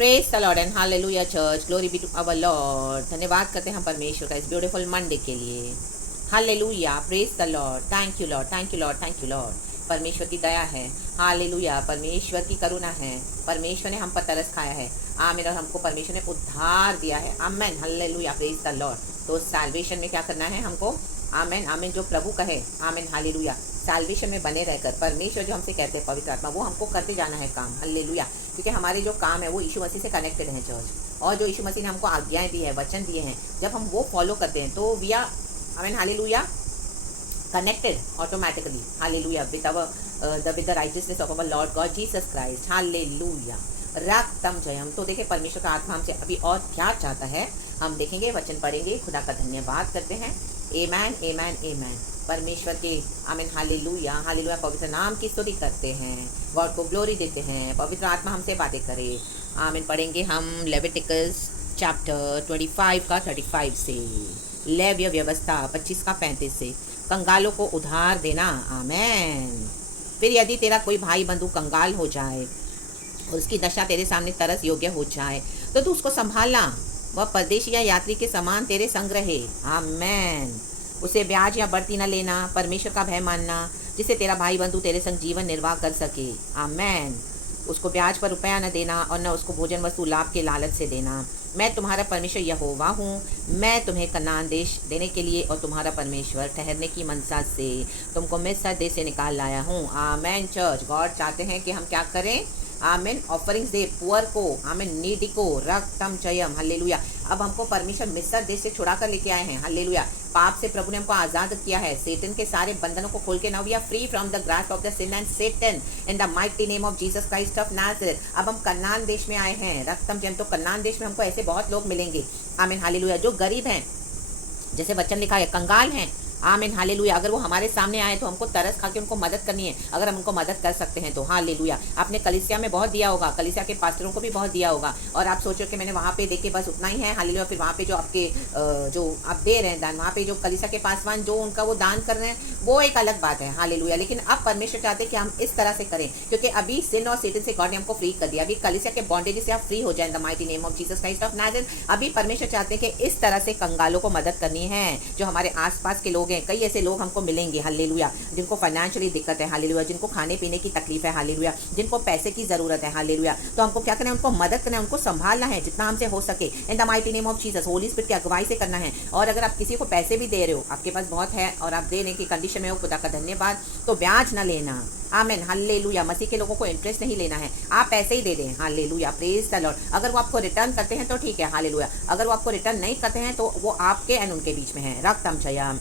Praise the Lord and hallelujah church, glory be to our Lord. धन्यवाद करते हैं हम परमेश्वर का इस ब्यूटीफुल मंडे के लिए। Hallelujah, praise the Lord, thank you Lord, thank you Lord, thank you Lord. परमेश्वर की दया है, हालेलुया, परमेश्वर की करुणा है, परमेश्वर ने हम पर तरस खाया है, आमीन, और हमको परमेश्वर ने उद्धार दिया है, amen, hallelujah, praise the Lord. तो सैल्वेशन में क्या करना है हमको, आमेन आमेन, जो प्रभु कहे, आमेन, हालेलुया, सैल्वेशन में बने रहकर परमेश्वर जो हमसे कहते हैं पवित्र आत्मा, वो हमको करते जाना है काम, हालेलुया, क्योंकि हमारे जो काम है वो यीशु मसीह से कनेक्टेड है चर्च। और जो यीशु मसीह ने हमको आज्ञाएं दी है, वचन दिए हैं, जब हम वो फॉलो करते हैं तो वी आर, आमीन, hallelujah, connected automatically, hallelujah, with the righteousness of our Lord God Jesus Christ, hallelujah, रक्तम जयम। तो देखिए परमेश्वर का आत्मा हमसे अभी और क्या चाहता है, हम देखेंगे, वचन पढ़ेंगे, खुदा का धन्यवाद करते हैं। आमेन आमेन आमेन, परमेश्वर के आमीन, हालेलुया हालेलुया, पवित्र नाम की स्तुति करते हैं, गॉड को ग्लोरी देते हैं, पवित्र आत्मा हमसे बातें करे, आमीन। पढ़ेंगे हम लेविटिकस चैप्टर 25 का 35 से, लेव्य व्यवस्था 25 का 35 से, कंगालों को उधार देना, आमेन। फिर यदि तेरा कोई भाई बंधु कंगाल हो जाए और उसकी दशा तेरे सामने तरस योग्य हो जाए तो तू उसको संभालना, वह परदेशी या यात्री के समान तेरे संग रहे, आमेन। उसे ब्याज या बढ़ती न लेना, परमेश्वर का भय मानना, जिससे तेरा भाई बंधु तेरे संग जीवन निर्वाह कर सके, आमेन। उसको ब्याज पर रुपया न देना और न उसको भोजन वस्तु लाभ के लालच से देना। मैं तुम्हारा परमेश्वर यहोवा हूँ, मैं तुम्हें कनान देश देने के लिए और तुम्हारा परमेश्वर ठहरने की मनसा से तुमको मिस्र देश से निकाल लाया हूँ, आमेन। चर्च, गॉड चाहते हैं कि हम क्या करें, आमेन, ऑफरिंग्स दे पुअर को, आमेन, नीडी को, रक्तम चयम, हालेलुया। अब हमको परमेश्वर मिस्र देश से छुड़ा कर लेके आए हैं, हालेलुया। पाप से प्रभु ने हमको आजाद किया है, सेटन के सारे बंधनों को खोल के, now we are free from the grasp of the sin and Satan in the mighty name of Jesus Christ of Nazareth. अब हम कनान देश में आए हैं, रक्तम चयम। तो कनान देश में हमको ऐसे बहुत लोग मिलेंगे, आमीन, हालेलुया, जो गरीब हैं, जैसे वचन लिखा है, कंगाल हैं, आमीन, हालेलुया। अगर वो हमारे सामने आए तो हमको तरस खा के उनको मदद करनी है, अगर हम उनको मदद कर सकते हैं तो, हालेलुया। आपने कलीसिया में बहुत दिया होगा, कलीसिया के पास्टरों को भी बहुत दिया होगा, और आप सोचो कि मैंने वहाँ पे देखे बस उतना ही है, हालेलुया। फिर वहाँ पे जो आपके जो आप दे रहे हैं दान, वहाँ पे जो कलीसिया के पासवान जो उनका वो दान कर रहे हैं, वो एक अलग बात है, हालेलुया। लेकिन अब परमेश्वर चाहते हैं कि हम इस तरह से करें, क्योंकि अभी सिन और सेटन से गॉड ने हमको फ्री कर दिया, अभी कलीसिया के बॉन्डेज से आप फ्री हो जाए इन the mighty name of Jesus Christ of Nazareth. अभी परमेश्वर चाहते हैं कि इस तरह से कंगालों को मदद करनी है, जो हमारे आसपास के लोग हैं। कई ऐसे लोग हमको मिलेंगे, हालेलुया, जिनको फाइनेंशियली दिक्कत है, हालेलुया, जिनको खाने पीने की तकलीफ है, हालेलुया, जिनको पैसे की जरूरत है, हालेलुया। तो हमको क्या करना है, उनको मदद करना है, उनको संभालना है जितना हमसे हो सके, इन the mighty name of Jesus. Holi spirit की अगुवाई से करना है। और अगर आप किसी को पैसे भी दे रहे हो, आपके पास बहुत है और आप देने की कंडीशन में हो, खुदा का धन्यवाद, तो ब्याज ना लेना, आमीन, हालेलुया। मसीह के लोगों को इंटरेस्ट नहीं लेना है, आप ऐसे ही दे दें, हालेलुया, प्रेज द लॉर्ड। अगर वो आपको रिटर्न करते हैं तो ठीक है, हालेलुया, अगर वो आपको रिटर्न नहीं करते हैं तो वो आपके एंड उनके बीच में है, रक्तम जयम,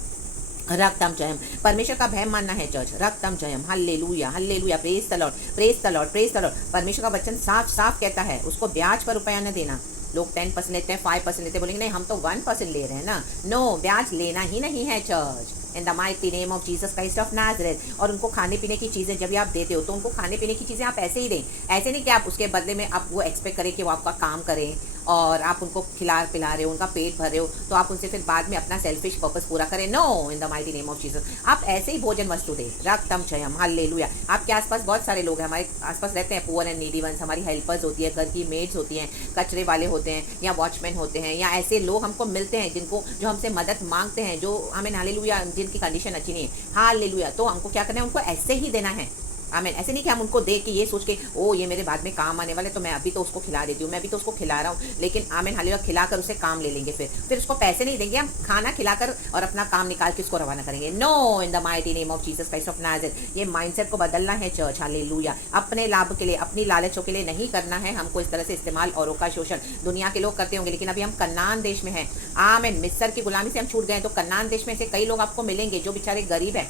रक्तम जयम। परमेश्वर का भय मानना है चर्च, रक्तम जयम, hallelujah hallelujah, praise the Lord, praise the Lord, praise the Lord. परमेश्वर का वचन साफ साफ कहता है, उसको ब्याज पर रुपया न देना। लोग 10% लेते हैं, 5% लेते हैं, बोलेंगे नहीं हम तो 1% ले रहे हैं ना, नो, ब्याज लेना ही नहीं है church, in the mighty name of Jesus Christ of Nazareth. और उनको खाने पीने की चीज़ें जब भी आप देते हो तो उनको खाने पीने की चीज़ें आप ऐसे ही दें, ऐसे नहीं कि आप उसके बदले में आप वो एक्सपेक्ट करें कि वो आपका काम करें और आप उनको खिला पिला रहे हो, उनका पेट भर रहे हो, तो आप उनसे फिर बाद में अपना सेल्फिश पर्पस पूरा करें, no, in the mighty name of Jesus. आप ऐसे ही भोजन वस्तु दें, रक्तम जयम, हालेलुया। आपके आसपास बहुत सारे लोग हैं, हमारे आसपास रहते हैं, पुअर एंड नीडी वंस, हमारी हेल्पर्स होती है, घर की मेड्स होती हैं, कचरे वाले होते हैं, या वॉचमैन होते हैं, या ऐसे लोग हमको मिलते हैं जिनको जो हमसे मदद मांगते हैं, जो हमें, हालेलुया, जिनकी कंडीशन अच्छी नहीं है, हालेलुया। तो हमको क्या करना है, उनको ऐसे ही देना है, आमीन। ऐसे नहीं कि हम उनको दे के ये सोच के ओ ये मेरे बाद में काम आने वाले तो मैं अभी तो उसको खिला देती हूँ, मैं अभी तो उसको खिला रहा हूँ, लेकिन आमीन, हालेलुया, खिलाकर उसे काम ले लेंगे, फिर उसको पैसे नहीं देंगे, हम खाना खिलाकर और अपना काम निकाल के उसको रवाना करेंगे, no, in the mighty name of Jesus Christ of Nazareth. ये माइंडसेट को बदलना है चर्च, हालेलुया। अपने लाभ के लिए, अपनी लालचों के लिए नहीं करना है हमको इस तरह से इस्तेमाल, औरों का शोषण। दुनिया के लोग करते होंगे, लेकिन अभी हम कनान देश में हैं, आमीन। मिस्र की गुलामी से हम छूट गए, तो कनान देश में से कई लोग आपको मिलेंगे जो बेचारे गरीब हैं,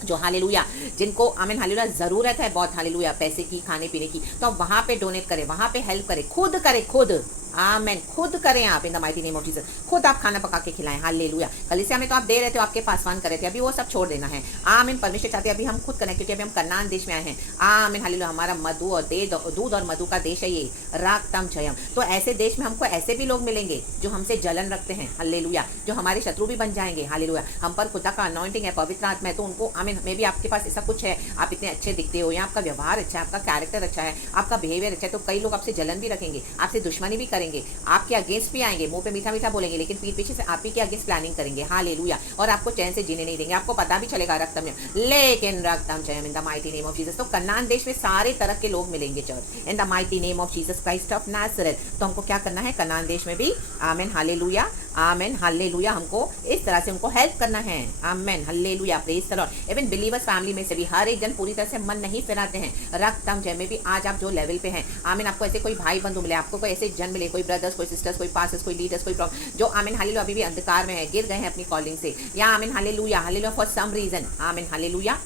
जो, हालेलुया, जिनको, आमीन, हालेलुया, ज़रूरत है बहुत, हालेलुया, पैसे की, खाने पीने की, तो आप वहाँ पे डोनेट करें, वहाँ पे हेल्प करें, खुद करें, खुद, आमेन। खुद करें आप इन the mighty name of Jesus, खुद आप खाना पका के खिलाएं। हालेलुया। कलीसिया में तो आप दे रहे थे, आपके पासवान कर रहे थे, अभी वो सब छोड़ देना है। आमीन। परमेश्वर चाहते हैं अभी हम खुद करें, क्योंकि अभी हम कनान देश में आए हैं। आमीन। हालेलुया। हमारा मधु और दूध और मधु का देश है ये, राक्तम जयम। तो ऐसे देश में हमको ऐसे भी लोग मिलेंगे जो हमसे जलन रखते हैं। हालेलुया। जो हमारे शत्रु भी बन जाएंगे। हालेलुया। हम पर खुदा का अनॉइंटिंग है, पवित्र आत्मा है, तो उनको आमीन। मे भी आपके पास ऐसा कुछ है, आप इतने अच्छे दिखते हो, या आपका व्यवहार अच्छा है, आपका कैरेक्टर अच्छा है, आपका बिहेवियर अच्छा है, तो कई लोग आपसे जलन भी रखेंगे, आपसे दुश्मनी भी करेंगे, आपके अगेंस्ट भी आएंगे, मुंह पे मीठा मीठा बोलेंगे, लेकिन पीठ पीछे से आप ही के अगेंस्ट प्लानिंग करेंगे। हालेलुया। और आपको चैन से जीने नहीं देंगे, आपको पता भी चलेगा रक्तम जयम, लेकिन रक्तम जयम in the mighty name of Jesus. तो कनान देश में सारे तरह के लोग मिलेंगे church, in the mighty name of Jesus Christ of नासरत। तो हमको क्या करना है कनान देश में भी? आमेन। हालेलुया। आमेन। हालेलुया। हमको इस तरह से उनको हेल्प करना है। Amen. Hallelujah. Praise the Lord. Even believers family में से भी हर एक जन पूरी तरह से मन नहीं फिराते हैं। रक्तम जय में भी आज आप जो लेवल पे हैं, आमीन, आपको ऐसे कोई भाई बंधु मिले, आपको कोई ऐसे जन मिले, कोई ब्रदर्स, कोई सिस्टर्स, कोई पास्टर्स, कोई लीडर्स, कोई जो आमीन हालेलुया अभी भी अंधकार में है, गिर गए हैं अपनी कॉलिंग से, या आमीन hallelujah, hallelujah for some reason, आमीन हालेलुया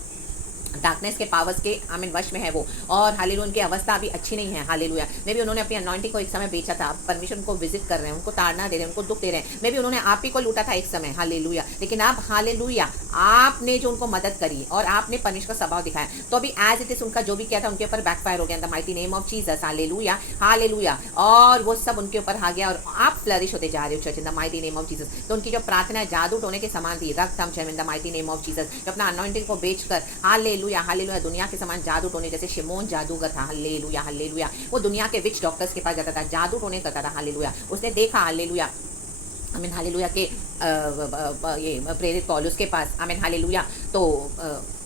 डार्कनेस के पावर्स के आमीन वश में है वो, और हालेलुया उनकी अवस्था अभी अच्छी नहीं है। हालेलुया। मे भी उन्होंने अपनी अनॉइंटिंग को एक समय बेचा था, परमेश्वर उनको विजिट कर रहे हैं, उनको ताड़ना दे रहे हैं, उनको दुख दे रहे हैं। मे भी उन्होंने आप ही को लूटा था एक समय। हालेलुया। लेकिन आप हालेलुया आपने जो उनको मदद करी और आपने परमेश्वर का स्वभाव दिखाया, तो अभी एज इट इज उनका जो भी किया था उनके ऊपर बैकफायर हो गया इन the mighty name of Jesus. Hallelujah. Hallelujah. और वो सब उनके ऊपर आ गया और आप फ्लरिश होते जा रहे हो church in the mighty name of Jesus. तो उनकी जो प्रार्थना है जादू टोने के समान थी। रक्तम जयम in the mighty name of Jesus, जो अपना अनॉइंटिंग को बेचकर हालेलुया हालेलुया दुनिया के समान जादू टोने, जैसे शिमोन जादूगर था। Hallelujah hallelujah. वो दुनिया के विच डॉक्टर्स के पास जाता था, जादू टोने करता था। हालेलुया। उसने देखा हालेलुया आमीन हालेलुया के ये प्रेरित पौलुस के पास, आमीन हालेलुया, तो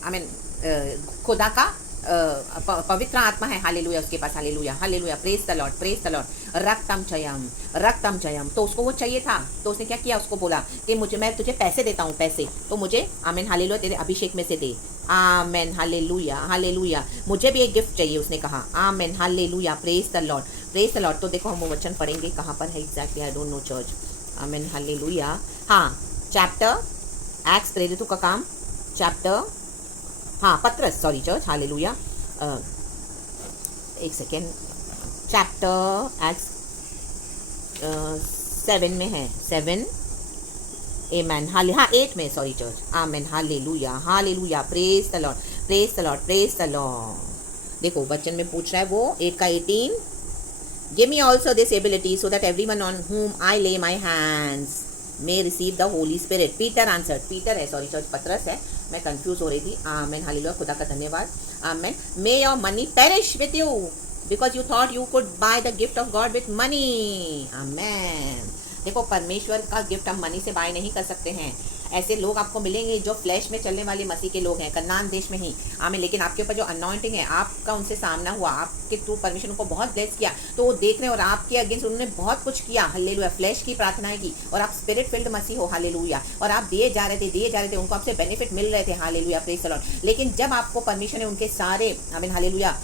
आमीन खुदा का पवित्र आत्मा है। हालेलुया उसके पास। Hallelujah hallelujah. Praise the Lord, praise the Lord. रक्तम जयम, रक्तम जयम। तो उसको वो चाहिए था, तो उसने क्या किया, उसको बोला कि मुझे, मैं तुझे पैसे देता हूँ, पैसे तो मुझे आमीन हालेलुया तेरे अभिषेक में से दे। Amen hallelujah hallelujah. मुझे भी एक गिफ्ट चाहिए, उसने कहा। आमेन hallelujah. Praise the Lord, praise the Lord. तो देखो हम वो वचन पढ़ेंगे, कहाँ पर है exactly, I don't know church. Amen hallelujah. हाँ, चैप्टर एक्ट्स प्रेरितों का काम, चैप्टर, हाँ पत्रस, सॉरी चर्च, हालेलुया, एक सेकेंड, चैप्टर एक्ट्स 7 में है, 7, आमेन हाले, हाँ 8 में, sorry church. Amen hallelujah hallelujah. Praise the Lord, praise the Lord, praise the Lord. देखो वचन में पूछ रहा है वो 8 का 18, give me also this ability so that everyone on whom I lay my hands may receive the Holy Spirit. Peter answered, Peter है, sorry church, पत्रस है, मैं कंफ्यूज हो रही थी। Amen hallelujah. खुदा का धन्यवाद। Amen. May your money perish with you because you thought you could buy the gift of God with money. Amen. देखो परमेश्वर का गिफ्ट हम मनी से बाय नहीं कर सकते हैं। ऐसे लोग आपको मिलेंगे जो फ्लैश में चलने वाले मसीह के लोग हैं, कनान देश में ही। आमीन। लेकिन आपके ऊपर जो अनॉइंटिंग है, आपका उनसे सामना हुआ, आपके थ्रू परमेश्वर उनको बहुत ब्लेस किया, तो वो देख रहे हैं और आपके अगेंस्ट उन्होंने बहुत कुछ किया। हालेलुया। फ्लैश की प्रार्थनाएं की और आप स्पिरिट फिल्ड मसीह हो। हालेलुया। और आप दिए जा रहे थे, उनको आपसे बेनिफिट मिल रहे थे। हालेलुया। Praise the Lord. लेकिन जब आपको परमेश्वर ने उनके सारे आमीन हालेलुया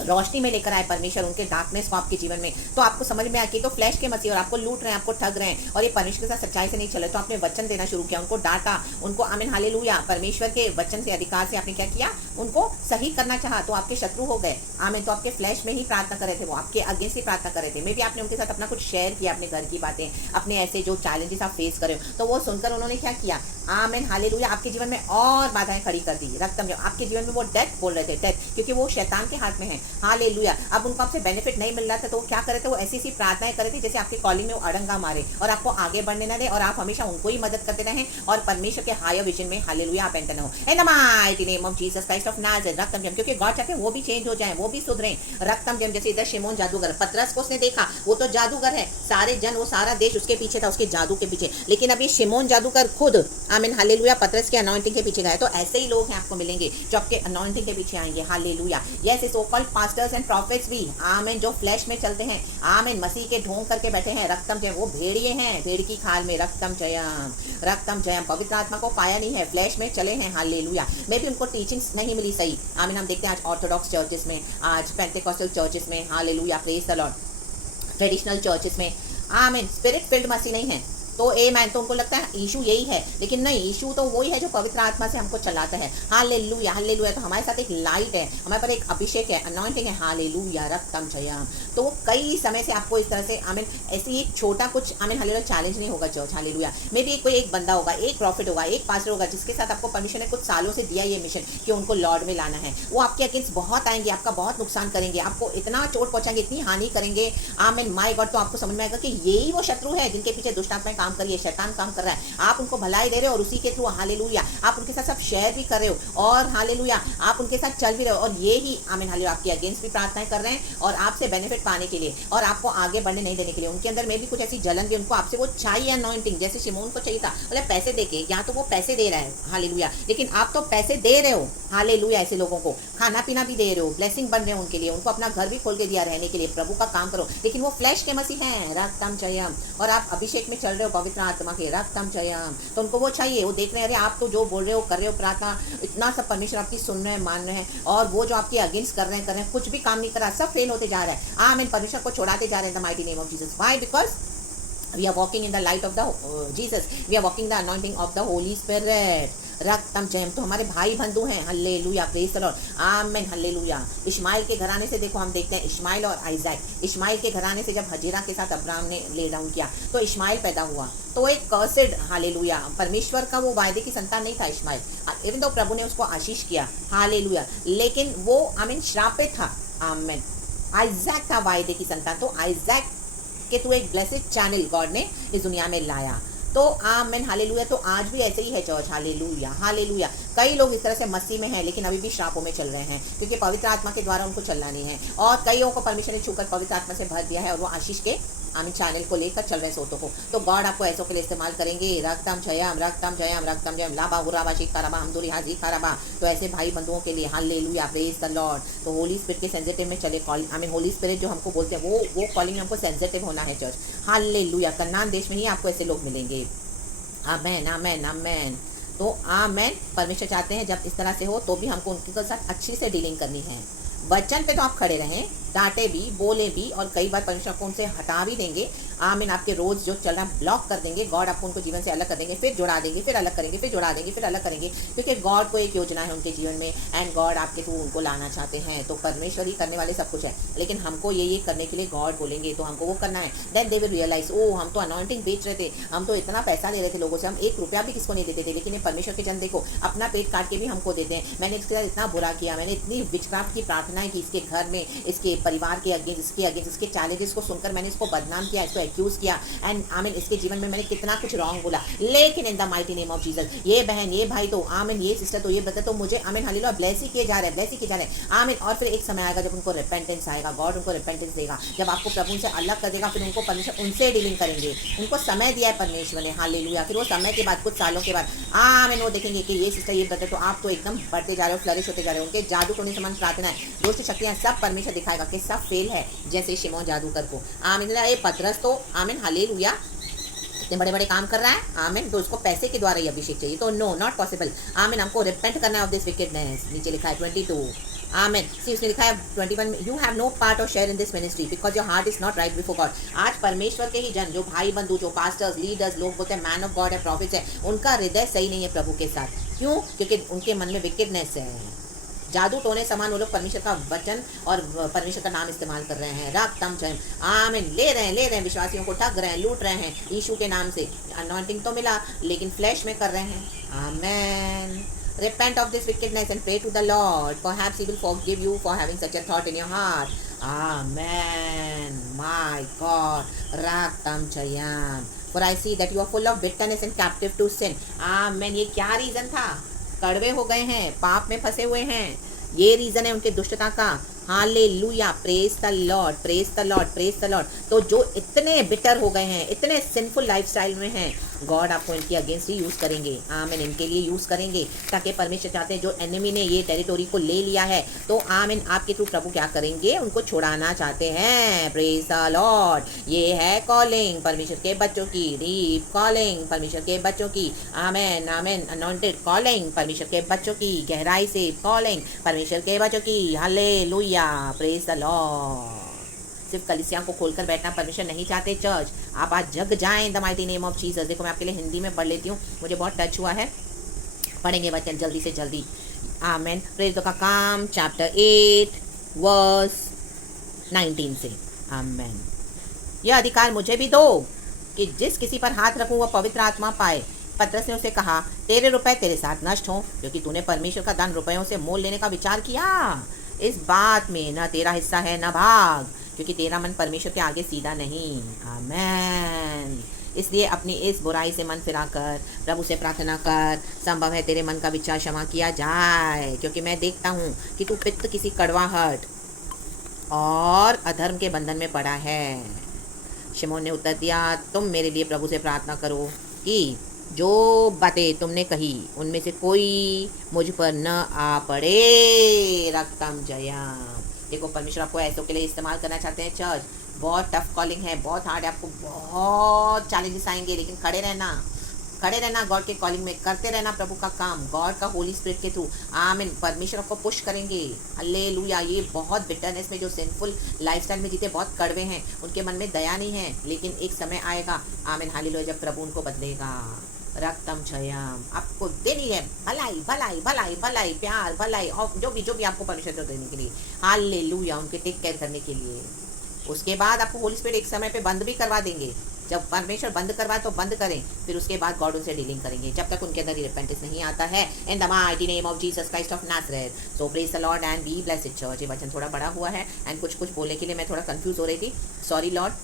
रोशनी में लेकर आए परमेश्वर, उनके डार्कनेस को आपके जीवन में, तो आपको समझ में आया कि तो फ्लैश के मसीह और आपको लूट रहे हैं, आपको ठग रहे हैं, और ये परमेश्वर के साथ सच्चाई से नहीं चले, तो आपने वचन देना शुरू किया, उनको डांटा, उनको आमीन हालेलुया परमेश्वर के वचन से, अधिकार से आपने क्या किया, उनको सही करना चाहा, तो आपके शत्रु हो गए। आमीन। तो आपके फ्लैश में ही प्रार्थना कर रहे थे, वो आपके अगेंस्ट ही प्रार्थना कर रहे थे। मे भी आपने उनके साथ अपना कुछ शेयर किया, अपने घर की बातें, अपने ऐसे जो चैलेंजेस आप फेस कर रहे हो, तो वो सुनकर उन्होंने क्या किया, आमीन हालेलुया, आपके जीवन में और बाधाएं खड़ी कर दी। रक्तम आपके जीवन में वो डेथ बोल रहे थे, डेथ, क्योंकि वो शैतान के हाथ में है। हालेलुया। अब उनको आपसे बेनिफिट नहीं मिल रहा था, तो वो क्या कर रहे थे, वो ऐसी सी प्रार्थनाएं कर रहे थे जैसे आपके कॉलिंग में वो अड़ंगा मारे और आपको आगे बढ़ने ना दे, और आप हमेशा उनको ही मदद करते रहें और परमेश्वर के हायर विजन में हालेलुया आप एंटर हो। In the mighty name of Jesus Christ of Nazareth. रक्तम जम, क्योंकि गॉड चाहते हैं वो भी चेंज हो जाए, वो भी सुधरें। रक्तम जम, जैसे इधर शिमोन जादूगर, पतरस को उसने देखा, वो तो जादूगर है, सारे जन, वो सारा देश उसके पीछे था, उसके जादू के पीछे, लेकिन अभी शिमोन जादूगर खुद आमीन हालेलुया पतरस के अनॉइंटिंग के पीछे गए। तो ऐसे ही लोग हैं आपको मिलेंगे जो आपके अनॉइंटिंग के पीछे आएंगे। Hallelujah. Yes, so called pastors and profits भी, आमीन, जो फ्लैश में चलते हैं, आमीन, मसीह के ढोंग करके बैठे हैं। रक्तम जयम, वो भेड़िए हैं, भेड़ की खाल में। रक्तम जयम, रक्तम जयम, पवित्र आत्मा को पाया नहीं है, फ्लैश में चले हैं। हालेलुया। मे भी उनको टीचिंग्स नहीं मिली सही। आमीन। हम देखते हैं आज ऑर्थोडॉक्स चर्चेस में, आज पेंटेकोस्टल चर्चेस में, hallelujah praise the Lord, traditional churches में, आमीन, स्पिरिट फिल्ड मसीह नहीं है, तो ए मैन तो उनको लगता है यीशु यही है, लेकिन नहीं, यीशु तो वही है जो पवित्र आत्मा से हमको चलाता है। Hallelujah hallelujah. तो हमारे साथ एक लाइट है, हमारे पर एक अभिषेक है, अनॉइंटिंग है। हालेलुया रक्तम जयम। तो कई समय से आपको इस तरह से आमीन ऐसे एक छोटा कुछ आमीन हालेलुया चैलेंज नहीं होगा चर्च। हालेलुया। मे भी कोई एक बंदा होगा, एक प्रॉफिट होगा, एक पास्टर होगा जिसके साथ आपको परमिशन है कुछ सालों से दिया ये मिशन कि उनको लॉर्ड में लाना है। वो आपके अगेंस्ट बहुत आएंगे, आपका बहुत नुकसान करेंगे, आपको इतना चोट पहुंचाएंगे, इतनी हानि करेंगे। आमीन माय गॉड। तो आपको समझ में आएगा कि यही वो शत्रु है जिनके पीछे दुष्ट आत्माएं काम कर रही है, शैतान काम कर रहा है। आप उनको भलाई दे रहे हो और उसी के थ्रू हालेलुया आप उनके साथ सब शेयर भी कर रहे हो और हालेलुया आप उनके साथ चल भी रहे हो। और ये ही आमीन हालेलुया आपके अगेंस्ट भी प्रार्थनाएं कर रहे हैं और आपसे बेनिफिट पाने के लिए और आपको आगे बढ़ने नहीं देने के लिए। उनके अंदर में भी कुछ ऐसी जलन भी, उनको आपसे वो चाहिए अनॉइंटिंग, जैसे शिमोन को चाहिए था, बोले पैसे देके, या तो वो पैसे दे रहा है हालेलुया, लेकिन आप तो पैसे दे रहे हो हालेलुया, ऐसे लोगों को खाना पीना भी दे रहे हो, ब्लेसिंग बन रहे हो उनके लिए, उनको अपना घर भी खोल के दिया रहने के लिए, प्रभु का काम करो, लेकिन वो फ्लैश के मसीह हैं। रक्तम जयम। और आप अभिषेक में चल रहे हो पवित्र आत्मा के, रक्तम जयम। तो उनको वो चाहिए, वो देख रहे हैं अरे आप तो जो बोल रहे हो कर रहे हो प्रार्थना, इतना सब परमेश्वर आपकी सुन रहे हैं, मान रहे हैं, और वो जो आपके अगेंस्ट कर रहे हैं कुछ भी काम नहीं कर रहा, सब फेल होते जा रहा है। आमीन। परमेश्वर को छोड़ाते जा रहे हैं the mighty name of Jesus. Why? Because we are walking in the light of the Jesus, we are walking the anointing of the Holy Spirit। रक्तम जयम। तो हमारे भाई बंधु हैं, hallelujah, praise the Lord, amen, hallelujah. Ishmael के घराने से देखो, हम देखते हैं इश्माइल और आइजैक। इश्माइल के घराने से जब हजीरा के साथ अब्राहम ने ले डाउन किया तो इश्माइल पैदा हुआ, तो एक कर्सेड, हालेलुया, परमेश्वर का वो वायदे की संतान नहीं था इश्माइल, इवन तो प्रभु ने उसको आशीष किया, हालेलुया, लेकिन वो आमीन श्रापित था। आमेन। आइजैक था वायदे की संतान, तो आइजैक कि तू एक ब्लेसिड चैनल गॉड ने इस दुनिया में लाया। तो आमेन, हालेलुया। तो आज भी ऐसे ही है चर्च, हालेलुया हालेलुया। कई लोग इस तरह से मसीह में हैं लेकिन अभी भी श्रापों में चल रहे हैं क्योंकि पवित्र आत्मा के द्वारा उनको चलना नहीं है, और कईयों को परमेश्वर ने छूकर पवित्र आत्मा से भर दिया है और वो आशीष के आमीन चैनल को लेकर चल रहे हैं सोतों को। तो गॉड आपको ऐसों के लिए इस्तेमाल करेंगे। रक्तम जयम रक्तम जयम रक्तम जयम, लाबा हुराबा शिकाराबा हमदुरी हाजी खाराबा। तो ऐसे भाई बंधुओं के लिए हालेलुया, प्रेज द लॉर्ड। तो होली स्पिरिट के सेंसिटिव में चले, आमीन, होली स्पिरिट जो हमको बोलते हैं वो कॉलिंग में हमको सेंसिटिव होना है चर्च, हालेलुया। कन्नान देश में ही आपको ऐसे लोग मिलेंगे। आमेन आमेन आमेन। तो आमेन। परमेश्वर चाहते हैं जब इस तरह से हो तो भी हमको उनके साथ अच्छी से डीलिंग करनी है। वचन पे तो आप खड़े रहें, डांटे भी, बोले भी, और कई बार परमेश्वर को उनसे हटा भी देंगे। आमीन। आपके रोज जो चल रहा है ब्लॉक कर देंगे, गॉड आपको उनको जीवन से अलग कर देंगे, फिर जुड़ा देंगे, फिर अलग करेंगे, फिर जुड़ा देंगे, फिर अलग करेंगे, क्योंकि गॉड को एक योजना है उनके जीवन में एंड गॉड आपके थ्रू उनको लाना चाहते हैं। तो परमेश्वर ही करने वाले सब कुछ है, लेकिन हमको ये करने के लिए गॉड बोलेंगे तो हमको वो करना है। देन दे विल रियलाइज, ओ हम तो अनॉइंटिंग बेच रहे थे, हम तो इतना पैसा ले रहे थे लोगों से, हम ₹1 भी किसको नहीं देते थे, लेकिन ये परमेश्वर के जन देखो अपना पेट काट के भी हमको देते हैं। मैंने इसके साथ इतना बुरा किया, मैंने इतनी विचक्राफ्ट की प्रार्थनाएं की इसके घर में, इसके परिवार के अगेंस्ट, इसके चैलेंजेस को सुनकर मैंने इसको बदनाम किया, इसको एक्यूज किया एंड आमीन, इसके जीवन में मैंने कितना कुछ रॉन्ग बोला, लेकिन इन the mighty name of Jesus ये बहन, ये भाई, तो आमीन, ये सिस्टर, तो ये ब्रदर, तो मुझे आमीन हालेलुया ब्लेस ही किए जा रहे हैं, ब्लेस ही किए जा रहे हैं। आमीन। और फिर एक समय आएगा जब उनको रिपेंटेंस आएगा, गॉड उनको रिपेंटेंस देगा, जब आपको प्रभु से अलग कर देगा, फिर उनको परमेश्वर उनसे डीलिंग करेंगे। उनको समय दिया है परमेश्वर ने, हालेलुया। फिर वो समय के बाद कुछ सालों के बाद आमीन वो देखेंगे कि ये सिस्टर, ये ब्रदर, तो आप तो एकदम बढ़ते जा रहे हो, फ्लरिश होते जा रहे हो। उनके जादू टोने समान प्रार्थना है, दुष्ट शक्तियां सब परमेश्वर दिखाएगा कि सब फेल है, जैसे शिमोन जादूगर को। आमीन। ये पतरस तो आमीन हालेलुया इतने बड़े बड़े काम कर रहा है, आमीन, तो उसको पैसे के द्वारा ही अभिषेक चाहिए, तो नो, नॉट पॉसिबल। आमीन। हमको रिपेंट करना है ऑफ दिस विकेडनेस। नीचे लिखा है 22। आमीन। सी उसने लिखा है 21 में, यू हैव नो पार्ट और share in this ministry because your heart is not right before God. आज परमेश्वर के ही जन, जो भाई बंधु, जो पास्टर्स, लीडर्स, लोग बोलते हैं मैन ऑफ गॉड है, प्रॉफिट्स है, उनका हृदय सही नहीं है प्रभु के साथ। क्यों? क्योंकि उनके मन में विकेडनेस है, जादू टोने समान वो लोग परमेश्वर का वचन और परमेश्वर का नाम इस्तेमाल कर रहे हैं। रक्तम जयम। आमीन। ले रहे हैं विश्वासियों को, ठग रहे हैं, लूट रहे हैं यीशु के नाम से। अनॉइंटिंग तो मिला लेकिन फ्लैश में कर रहे हैं। आमीन। Repent of this wickedness and pray to the Lord. Perhaps He will forgive you for having such a thought in your heart. Amen. My God. Raktam Chayam. For I see that you are full of bitterness and captive to sin. Amen. ये क्या reason था? कड़वे हो गए हैं, पाप में फंसे हुए हैं, ये रीजन है उनके दुष्टता का। Hallelujah, praise the Lord, praise the Lord, praise the Lord. तो जो इतने बिटर हो गए हैं, इतने सिंफुल लाइफस्टाइल में हैं, गॉड आपको इनके अगेंस्ट ही यूज करेंगे। आमीन। इनके लिए यूज करेंगे, ताकि परमेश्वर चाहते हैं जो एनिमी ने ये टेरिटोरी को ले लिया है, तो आमीन, आपके थ्रू प्रभु क्या करेंगे, उनको छुड़ाना चाहते हैं। Praise the Lord. ये है कॉलिंग परमेश्वर के बच्चों की, डीप कॉलिंग परमेश्वर के बच्चों की। आमीन आमीन। अनॉइंटेड कॉलिंग परमेश्वर के बच्चों की, गहराई से कॉलिंग परमेश्वर के बच्चों की। Hallelujah, praise the Lord. सिर्फ कलीसिया को खोलकर बैठना परमिशन नहीं चाहते चर्च, आप आज जग जाएं इन the mighty name of Jesus. देखो मैं आपके लिए हिंदी में पढ़ लेती हूँ, मुझे बहुत टच हुआ है, पढ़ेंगे वचन जल्दी से जल्दी। आमेन। प्रेज का काम चैप्टर 8 वर्स 19 से। आमेन। यह अधिकार मुझे भी दो कि जिस किसी पर हाथ रखूं वह पवित्र आत्मा पाए। पतरस ने उसे कहा, तेरे रुपए तेरे साथ नष्ट हों, क्योंकि तूने परमेश्वर का दान रुपयों से मोल लेने का विचार किया। इस बात में न तेरा हिस्सा है न भाग, क्योंकि तेरा मन परमेश्वर के आगे सीधा नहीं। आमेन। इसलिए अपनी इस बुराई से मन फिराकर प्रभु से प्रार्थना कर, संभव है तेरे मन का विचार क्षमा किया जाए, क्योंकि मैं देखता हूँ कि तू पित्त किसी कड़वाहट और अधर्म के बंधन में पड़ा है। शिमोन ने उत्तर दिया, तुम मेरे लिए प्रभु से प्रार्थना करो कि जो बातें तुमने कही उनमें से कोई मुझ पर न आ पड़े। रक्तम जयम। देखो परमेश्वर आपको ऐसों के लिए इस्तेमाल करना चाहते हैं चर्च। बहुत टफ कॉलिंग है, बहुत हार्ड है, आपको बहुत चैलेंजेस आएंगे, लेकिन खड़े रहना गॉड के कॉलिंग में, करते रहना प्रभु का काम गॉड का होली स्पिरिट के थ्रू। आमीन। परमेश्वर आपको पुश करेंगे। हालेलुया। ये बहुत बिटरनेस में जो सिंफुल लाइफस्टाइल में जीते बहुत कड़वे हैं, उनके मन में दया नहीं है, लेकिन एक समय आएगा आमीन हालेलुया जब प्रभु उनको बदलेगा। रक्तम क्षयम। आपको देनी है भलाई भलाई भलाई भलाई, प्यार भलाई, और जो भी आपको परमेश्वर देने के लिए। हालेलुया। उनके टेक केयर करने के लिए। उसके बाद आपको होली स्पिरिट एक समय पे बंद भी करवा देंगे। जब परमेश्वर बंद करवाए तो बंद करें, फिर उसके बाद गॉड उनसे डीलिंग करेंगे, जब तक उनके अंदर रिपेंटेंस नहीं आता है। इन the mighty name of Jesus Christ of Nazareth. So praise the Lord and be blessed church. ये वचन थोड़ा बड़ा हुआ है एंड कुछ बोलने के लिए मैं थोड़ा कंफ्यूज हो रही थी, सॉरी लॉर्ड।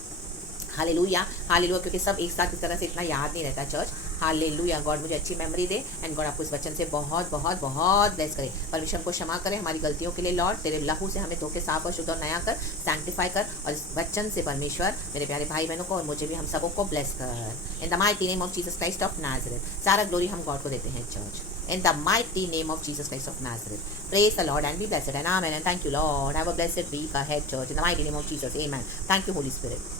हालेलुया हालेलुया, क्योंकि सब एक साथ इस तरह से इतना याद नहीं रहता चर्च। हालेलुया। गॉड मुझे अच्छी मेमोरी दे एंड गॉड आपको इस वचन से बहुत बहुत बहुत ब्लेस करे। परमेश्वर को क्षमा करे हमारी गलतियों के लिए लॉर्ड, तेरे लहू से हमें धो के साफ और शुद्ध और नया कर, सैंक्टिफाई कर, और इस वचन से परमेश्वर मेरे प्यारे भाई बहनों को और मुझे भी हम सबों को ब्लेस कर। इन the mighty name of Jesus Christ of Nazareth. सारा ग्लोरी हम गॉड को देते हैं church. In the mighty name of Jesus Christ of Nazareth. Praise the Lord and be blessed and amen and thank you Lord. Have a blessed week ahead church. In the mighty name of Jesus. Amen. Thank you Holy Spirit.